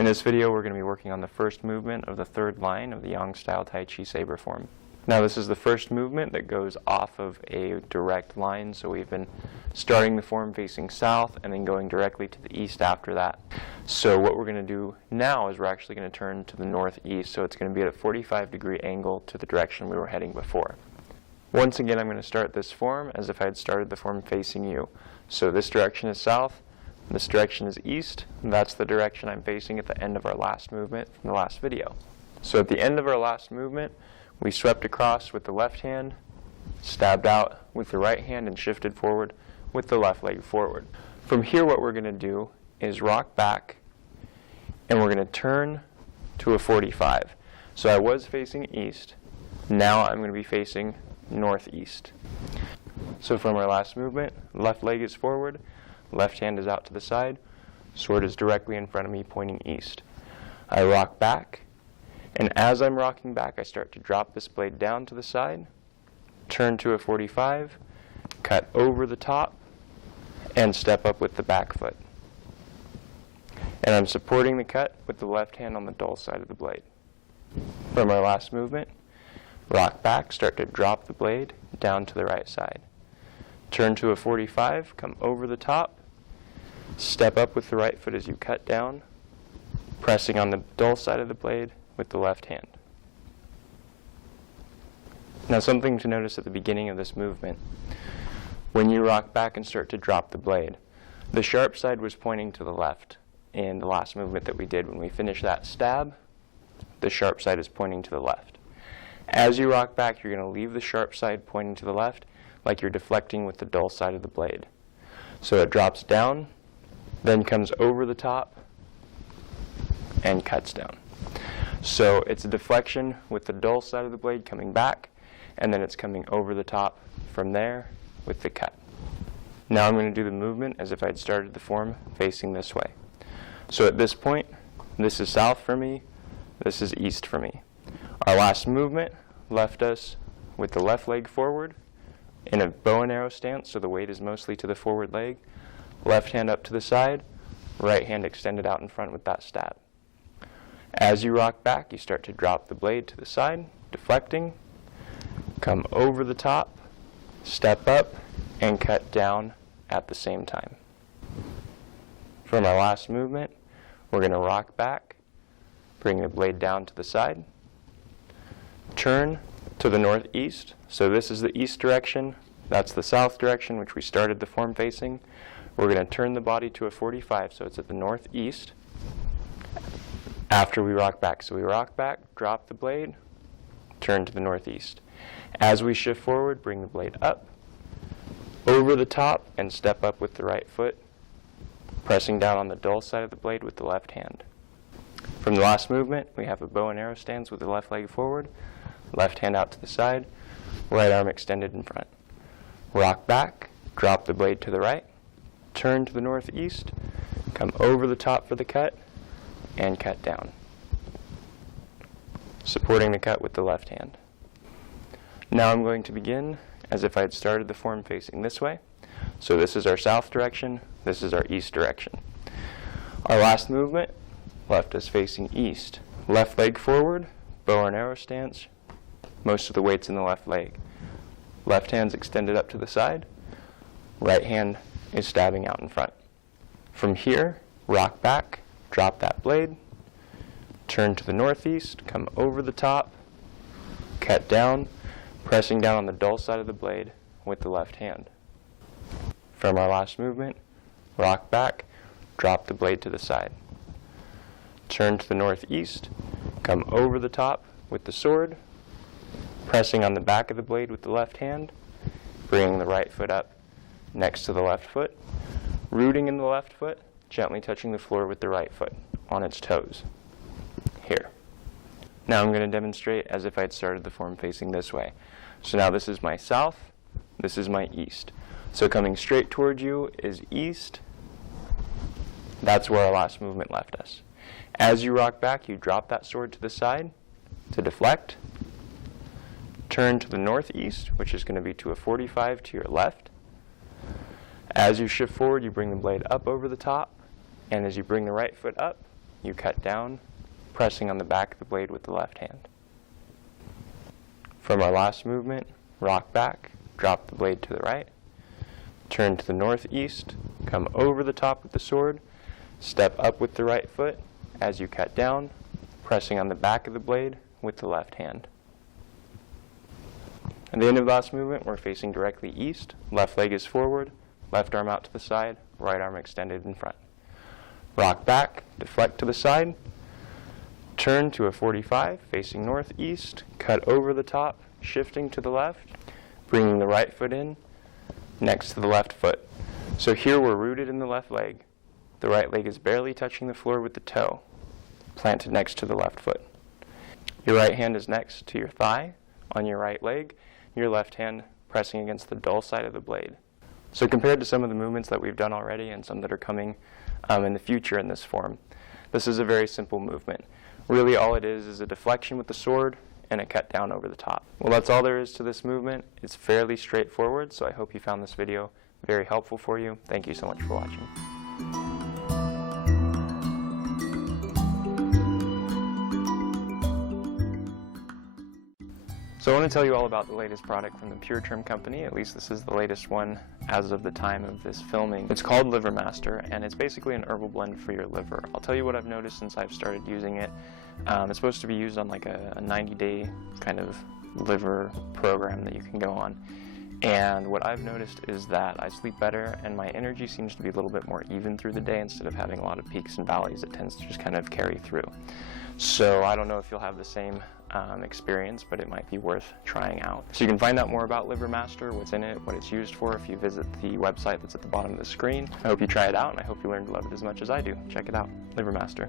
In this video, we're going to be working on the first movement of the third line of the Yang Tai Chi Saber Form. Now, this is the first movement that goes off of a direct line, so we've been starting the form facing south and then going directly to the east after that. So what we're going to do now is we're actually going to turn to the northeast, so it's going to be at a 45-degree angle to the direction we were heading before. Once again, I'm going to start this form as if I had started the form facing you. So this direction is south, this direction is east, and that's the direction I'm facing at the end of our last movement from the last video. So at the end of our last movement, we swept across with the left hand, stabbed out with the right hand, and shifted forward with the left leg forward. From here, what we're going to do is rock back, and we're going to turn to a 45. So I was facing east. Now I'm going to be facing northeast. So from our last movement, left leg is forward, left hand is out to the side, sword is directly in front of me pointing east. I rock back, and as I'm rocking back, I start to drop this blade down to the side, turn to a 45, cut over the top, and step up with the back foot. And I'm supporting the cut with the left hand on the dull side of the blade. From our last movement, rock back, start to drop the blade down to the right side. Turn to a 45, come over the top, step up with the right foot as you cut down, pressing on the dull side of the blade with the left hand. Now, something to notice at the beginning of this movement. When you rock back and start to drop the blade, the sharp side was pointing to the left in the last movement that we did. When we finish that stab, the sharp side is pointing to the left. As you rock back, you're going to leave the sharp side pointing to the left like you're deflecting with the dull side of the blade. So it drops down, then comes over the top, and cuts down. So it's a deflection with the dull side of the blade coming back, and then it's coming over the top from there with the cut. Now I'm going to do the movement as if I'd started the form facing this way. So at this point, this is south for me, this is east for me. Our last movement left us with the left leg forward in a bow and arrow stance, so the weight is mostly to the forward leg. Left hand up to the side, right hand extended out in front with that stab. As you rock back, you start to drop the blade to the side, deflecting, come over the top, step up, and cut down at the same time. From our last movement, we're going to rock back, bring the blade down to the side, turn to the northeast. So this is the east direction, that's the south direction which we started the form facing. We're going to turn the body to a 45, so it's at the northeast after we rock back. So we rock back, drop the blade, turn to the northeast. As we shift forward, bring the blade up, over the top, and step up with the right foot, pressing down on the dull side of the blade with the left hand. From the last movement, we have a bow and arrow stance with the left leg forward, left hand out to the side, right arm extended in front. Rock back, drop the blade to the right, turn to the northeast, come over the top for the cut, and cut down, supporting the cut with the left hand. Now I'm going to begin as if I had started the form facing this way. So this is our south direction, this is our east direction. Our last movement left us facing east. Left leg forward, bow and arrow stance, most of the weight's in the left leg. Left hand's extended up to the side, right hand is stabbing out in front. From here, rock back, drop that blade, turn to the northeast, come over the top, cut down, pressing down on the dull side of the blade with the left hand. From our last movement, rock back, drop the blade to the side. Turn to the northeast, come over the top with the sword, pressing on the back of the blade with the left hand, bringing the right foot up next to the left foot, rooting in the left foot, gently touching the floor with the right foot on its toes. Here. Now I'm going to demonstrate as if I'd started the form facing this way. So now this is my south, this is my east. So coming straight towards you is east. That's where our last movement left us. As you rock back, you drop that sword to the side to deflect. Turn to the northeast, which is going to be to a 45 to your left. As you shift forward, you bring the blade up over the top, and as you bring the right foot up, you cut down, pressing on the back of the blade with the left hand. From our last movement, rock back, drop the blade to the right, turn to the northeast, come over the top with the sword, step up with the right foot as you cut down, pressing on the back of the blade with the left hand. At the end of the last movement, we're facing directly east, left leg is forward, left arm out to the side, right arm extended in front. Rock back, deflect to the side, turn to a 45, facing northeast, cut over the top, shifting to the left, bringing the right foot in, next to the left foot. So here we're rooted in the left leg. The right leg is barely touching the floor with the toe, planted next to the left foot. Your right hand is next to your thigh on your right leg, your left hand pressing against the dull side of the blade. So compared to some of the movements that we've done already and some that are coming in the future in this form, this is a very simple movement. Really all it is a deflection with the sword and a cut down over the top. Well, that's all there is to this movement. It's fairly straightforward, so I hope you found this video very helpful for you. Thank you so much for watching. So I want to tell you all about the latest product from the Pure Trim company. At least this is the latest one as of the time of this filming. It's called Liver Master, and it's basically an herbal blend for your liver. I'll tell you what I've noticed since I've started using it. It's supposed to be used on like a 90-day kind of liver program that you can go on. And what I've noticed is that I sleep better and my energy seems to be a little bit more even through the day instead of having a lot of peaks and valleys. It tends to just kind of carry through. So I don't know if you'll have the same experience, but it might be worth trying out. So you can find out more about Liver Master, what's in it, what it's used for, if you visit the website that's at the bottom of the screen. I hope you try it out, and I hope you learn to love it as much as I do. Check it out, Liver Master.